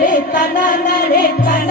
ನಡೆ ತನ ನಡೆ ತನ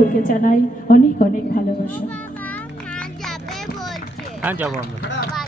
সকলকে জানাই অনেক অনেক ভালোবাসা। হ্যাঁ আমরা।